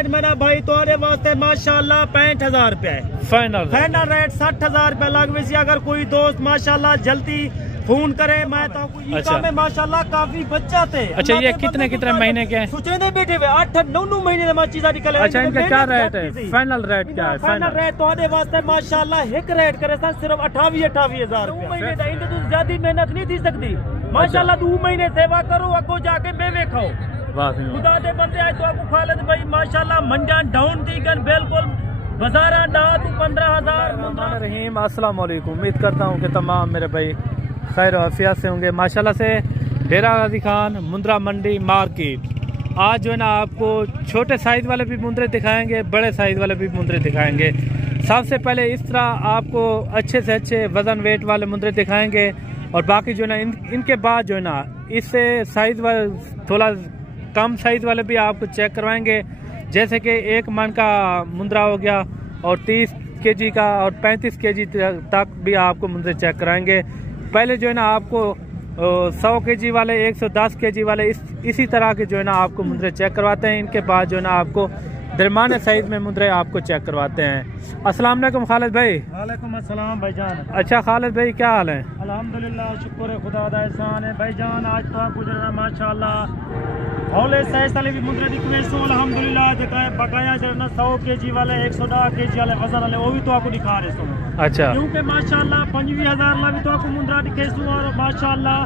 Rate मेरा भाई तोरे वास्ते माशाल्लाह 65,000 रुपया है। फाइनल रेट 60,000 रुपया लगवे सी। अगर कोई दोस्त माशाल्लाह जल्दी फोन करे मैं तो अच्छा में माशाल्लाह काफी बच्चा थे। अच्छा ये कितने महीने के हैं? सोचे बैठे हुए 8-9 महीने में चीज़ निकले। अच्छा इनका क्या रेट है? फाइनल रेट क्या है? फाइनल रेट तोरे वास्ते माशाल्लाह एक रेट करे सिर्फ 28,000 रुपया। तो ज्यादा मेहनत नहीं थी सकती माशाल्लाह। 2 महीने सेवा करो अगो जाके मेवे खाओ। खुदा दे बंदे आज तो आपको खालिद भाई माशाल्लाह मंडियां डाउन थी गन बिल्कुल बाजारा डा तू 15,000। रहीम अस्सलाम वालेकुम। उम्मीद करता हूँ कि तमाम मेरे भाई खैर आफियत से होंगे माशाल्लाह से। डेरा गाजी खान मुंद्रा मंडी मार्केट आज जो है ना आपको छोटे साइज वाले भी मुंद्रे दिखाएंगे, बड़े साइज वाले भी मुंद्रे दिखाएंगे। सबसे पहले इस तरह आपको अच्छे से अच्छे वजन वेट वाले मुंद्रे दिखाएंगे और बाकी जो है ना इनके बाद जो है ना इससे साइज वाले थोड़ा कम साइज वाले भी आपको चेक करवाएंगे। जैसे कि 1 मन का मुंद्रा हो गया और 30 kg का और 35 kg तक भी आपको मुंद्रे चेक कराएंगे। पहले जो है ना आपको 100 kg वाले 110 kg वाले इसी तरह के जो है ना आपको मुंद्रे चेक करवाते हैं। इनके बाद जो है ना आपको दरमियाने साइज में मुंद्रे आपको चेक करवाते हैं। अस्सलाम वालेकुम खालिद भाई। वालेकुम अस्सलाम भाईजान। अच्छा खालिद भाई क्या हाल है? अल्हम्दुलिल्लाह शुक्र है खुदा दा एहसान है भाईजान। आज तो आप गुजरा माशाल्लाह हौले साइज वाले भी मुंद्रे दिखने सो अल्हम्दुलिल्लाह दिखाए बकाया जो ना 100 kg वाले 110 kg वाले वजन वाले वो भी तो आपको दिखा रहे सो। अच्छा क्योंकि माशाल्लाह 25,000 ला भी तो आपको मुंद्रा दिखे सो और माशाल्लाह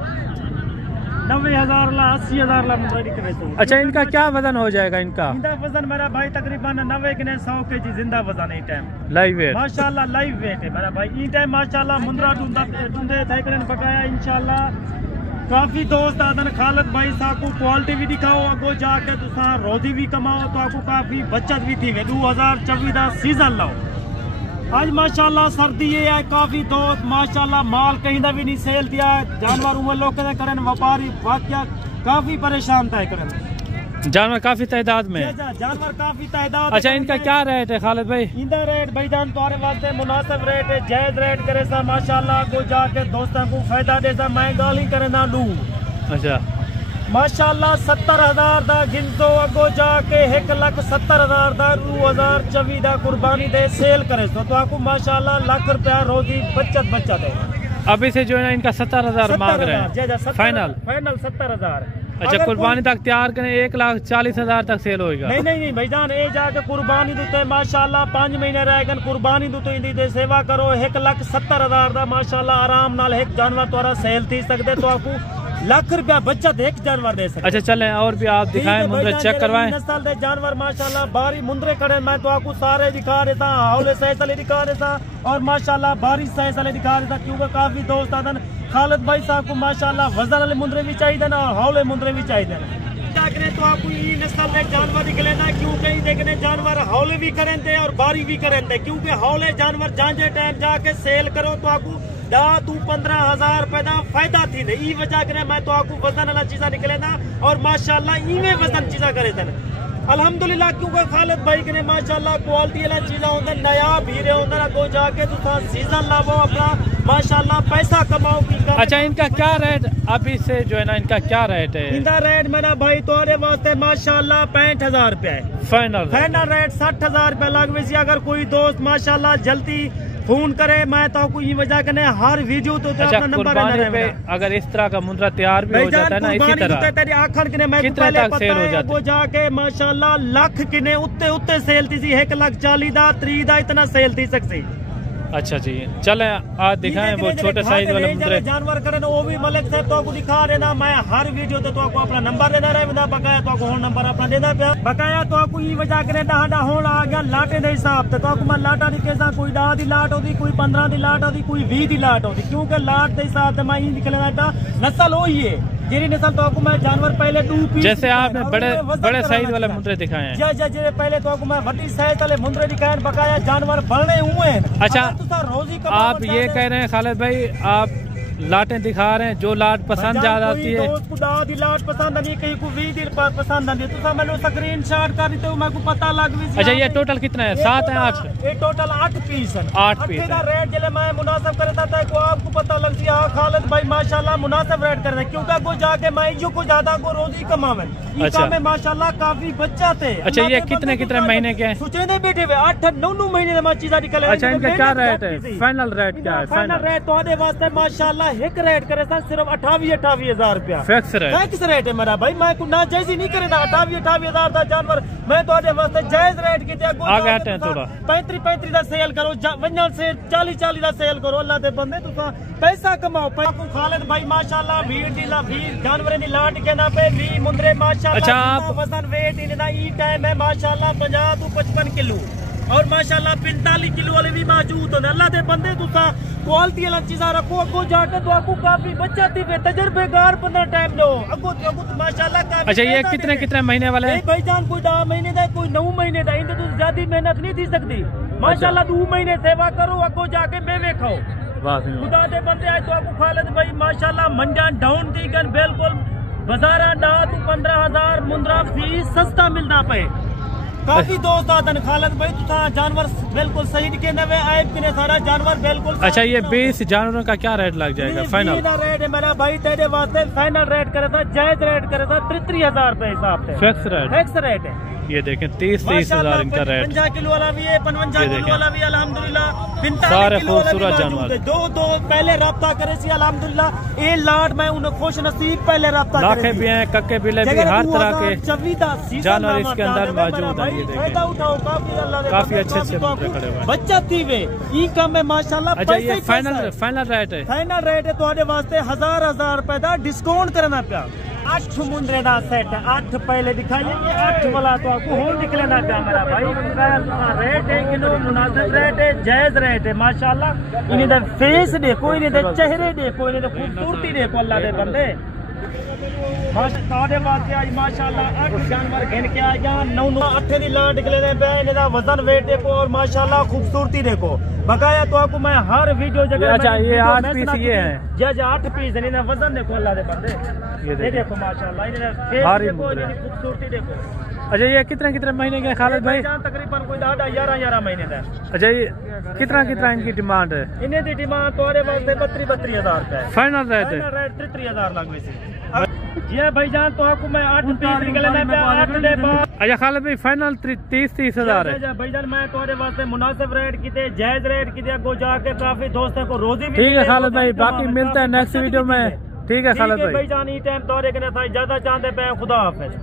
90,000 ला 80,000 ला मुंद्रा दिखे सो। अच्छा इनका क्या वजन हो जाएगा? इनका वजन मेरा भाई तकरीबन 90 के 100 kg जिंदा वजन है टाइम लाइव वेट माशाल्लाह लाइव वेट है मेरा भाई। ई टाइम माशाल्लाह मुंद्रा ढूंढे थे करन बकाया इंशाल्लाह काफी दोस्त आदन खालिद भाई साहब को क्वालिटी भी दिखाओ अगो जाके तुसा रोजी भी कमाओ तो आपको काफी बचत भी थी 2024 का सीजन लाओ। आज माशाल्लाह सर्दी है काफी दोस्त माशाल्लाह माल कहीं दा भी नहीं सेल दिया जानवर उमर लोग करन व्यापारी वाकया काफी परेशान था करन जानवर काफी तादाद में जानवर काफी तादाद। अच्छा इनका क्या रेट है खालिद भाई? इनका रेट भाईजान तुम्हारे वास्ते मुनासिब रेट है जायज रेट करे सा माशाल्लाह को जाके दोस्तों को फायदा दे सा मैं गाली करे ना लू। अच्छा माशाल्लाह 70,000 दा गिनतो अगो जाके 1,70,000 दा 2024 दा कुर्बानी दे सेल करे तो आपको माशाल्लाह लाख रुपया रोजी बचत है। अभी से जो है ना इनका 70,000 मांग रहे हैं फाइनल 70,000। अच्छा कुर्बानी तक तैयार करें 1,40,000 तक सेल होगा? नहीं भाईजान ये जाके कुर्बानी दूते माशाल्लाह 5 महीने रह गए कुर्बानी दूते इंदी दे सेवा करो 1,70,000 दा माशाल्लाह आराम नाल एक जानवर तोरा सेल थी सकते तो आपको लाख रुपया बचत एक जानवर दे सकते। अच्छा चलें और भी आप दिखाएं मुंद्रे चेक करवाएं। नस्ल दे जानवर माशाल्लाह बारी मुंद्रे खड़े मैं तो आपको सारे दिखा देता हौले साइज वाले दिखा देता और माशाल्लाह बारी साइज वाले दिखा देता क्योंकि काफी दोस्त आदन खालिद भाई साहब को माशाल्लाह वजन वाले मुंद्रे भी चाहिए ना और हौले मुंद्रे भी चाहिए तो आपको ये नस्ल में जानवर निकले ना क्योंकि देखने जानवर हौले भी करें थे और बारी भी करें थे क्योंकि हौले जानवर जांजे टाइम जाके सेल करो तो आपको 15,000 रुपए का फायदा थी नहीं वजह करे मैं तो आपको वजन वाला चीजा निकले ना और माशाल्लाह इवे वजन चीजा करे थे अल्हम्दुलिल्लाह क्योंकि खालिद भाई के माशाल्लाह क्वालिटी वाला चीजा होंगे नया भीरे होंगे अगो जाके तो सीजन लावो अपना माशाल्लाह पैसा कमाओ की। अच्छा इनका क्या रेट अभी से जो है ना इनका क्या रेट है? इनका रेट मेरा भाई तोरे वास्ते माशाल्लाह 65,000 रुपया है। फाइनल रेट 60,000 रुपया लगवे सी। अगर कोई दोस्त माशाल्लाह जल्दी फोन करे मैं तो आपको ये वजह करने हर वीडियो तो अच्छा कुर्बानी पे अगर इस तरह का मुंद्रा तैयार भी हो जाता है ना इसी तरह तेरी आखिर किने मैं कितने तक सेल हो जाता है? वो जाके माशाल्लाह लाख किने उत्ते सेल थी 1,40,000 दा 3 दा इतना सेल थी सकती। अच्छा जी चले आज दिखाएं वो छोटे साइज वाले मुंद्रे जानवर करे वो भी मलिक साहब तो आपको दिखा देना मैं हर वीडियो तो आपको अपना नंबर देना रहे बकाया तो आपको नंबर अपना देना पे बकाया तो आपको ये वजह करे डांडा होना आ गया लाटे के हिसाब से तो आपको मैं लाटा दी कैसा कोई 10 दी लाट होती कोई 15 दी लाट होती कोई 20 दी लाट होती क्योंकि लाट के हिसाब से मैं ये निकलना नस्ल वही है जेरी नस्ल तो आपको मैं जानवर पहले 2 पीस जैसे आपने बड़े साइज वाले मुंद्रे दिखाए हैं जे पहले तो आपको मैं बड़ी साइज वाले मुंद्रे दिखाए बकाया जानवर बढ़ने हुए हैं। अच्छा आप ये कह रहे हैं खालिद भाई आप लाटें दिखा रहे हैं, जो लाट पसंद जा जाती है। लाट पसंद नहीं, कहीं को 20 दिन पसंद नहीं, तो मैंने स्क्रीन शॉट कर तो मेरे को पता लग भी। अच्छा, ये टोटल कितना है? 7 है 8? ये टोटल 8 पीस है। 8 पीस का रेट जले मैं मुनासिब करता था को आपको पता लग सी। हाँ खालिद भाई माशाल्लाह मुनासिब रेट कर रहे, क्योंकि को जाके मैं जो को ज्यादा को रोजी कमावे। अच्छा में माशाल्लाह काफी बच्चा थे। अच्छा, ये कितने महीने के हैं? सोचे बैठे हुए 8-9 महीने में चीज़ निकले। अच्छा, इनका क्या रेट है? फाइनल रेट क्या है? फाइनल रेट तो वास्ते माशाल्लाह एक रेट करे था सिर्फ 28,000 रुपया फिक्स रेट है मेरा भाई। मैं को ना जायज नहीं करे था। 28,000 का जानवर मैं तो वास्ते जायज रेट की आगे हटे हैं थोड़ा। 35 का सेल करो, वंजन से 40 का सेल करो। अल्लाह दे बंदे तो पैसा कमाओ। खालिद भाई माशाल्लाह भीड़ जानवर दी लाट के ना पे भी मुंदरे माशाल्लाह। अच्छा, वजन वेट इनका ई टाइम है माशाल्लाह 50 to 55 किलो और माशाल्लाह 45 किलो वाले भी मौजूद होने। अल्लाह दे बंदे तुसा क्वालिटी वाला चीज़ा रखो, अगो जाके तो आपको काफी बच्चा थी तजर्बेकार 15 टाइम लो अगो माशाल्लाह। अच्छा, ये कितने महीने वाले हैं? भाईजान कोई 10 महीने का, कोई 9 महीने का। इनसे तो ज्यादा मेहनत नहीं थी सकती माशाल्लाह। 2 महीने सेवा करो, अगो जाके मेवे खाओ। खुदा दे बंदे आज तो आपको खालिद भाई माशाल्लाह मंडियां डाउन दी गन बिल्कुल बाजारा ना तो 15,000 मुंद्रा फीस सस्ता मिलता पे। काफी दोस्त आदन खालिद भाई तो जानवर बिल्कुल सही के नवे आयब के सारा जानवर बिल्कुल। अच्छा, ये 20 जानवरों का क्या रेट लग जाएगा? फाइनल रेट है मेरा भाई तेरे वास्ते फाइनल रेट करे था, जायज रेट करे था 33,000 रुपए हिसाब से। फिक्स रेट है। ये देखें 30-30,000 इनका रेट। 55 किलो वाला भी है, 55 किलो वाला भी अल्हम्दुलिल्लाह। सारे खूबसूरत जानवर। दो पहले रब्ता करे सी अल्हम्दुलिल्लाह। ये लाट में उन खुश नसीब पहले रब्ता करे। लाखे भी हैं, कक्के बिल्ले भी, हर तरह के जानवर इसके अंदर मौजूद हैं। ये देखें काफी अच्छे बच्चा थी वे ई कम में माशाल्लाह। अच्छा, ये फाइनल रेट है? फाइनल रेट है तो वास्ते 1000 रुपए का डिस्काउंट करना पिया। 8 मुंदरे का सेट है। 8 पहले दिखाइए, 8 वाला तो आपको होल निकलेना पिया मेरा भाई। रेट है किलो मुनासिब रेट है, जायज रेट है माशाल्लाह। इन्हें फेस देखो, इन्हें चेहरे देखो, इन्हें खूबसूरती देखो। अल्लाह दे बंदे वास्ते आज माशाल्लाह 8 जानवर गिन के आ गया। 9 8 दी लाट निकले पे। इनका वजन वेट देखो और माशाल्लाह खूबसूरती देखो बकाया तो आपको मैं हर वीडियो जगह। अच्छा, ये 8 पीस ये है? जी 8 पीस है। इन्हें वजन देखो अल्लाह दे बंदे, ये देखो माशाल्लाह। इन्हें खूबसूरती देखो। अच्छा, ये कितने महीने के खालिद भाई? तकरीबन कोई 11 महीने का। अच्छा, ये कितना इनकी डिमांड है? इन्हें दी डिमांड तो वास्ते 32,000 रुपए फाइनल रेट है। 33,000 लगे जी भाईजान तो आपको मैं 8 पीस निकलना। अच्छा खालिद भाई, फाइनल 30,000 है भाईजान। मैं तुम्हारे वास्ते मुनासिब रेट की जायज रेट की गो जाके काफी दोस्तों को रोजी भी। ठीक है खालिद भाई, बाकी मिलते हैं नेक्स्ट वीडियो में। ठीक है खालिद भाई भाईजान। ई टाइम दौरे के ज्यादा चाहते पे। खुदा हाफिज।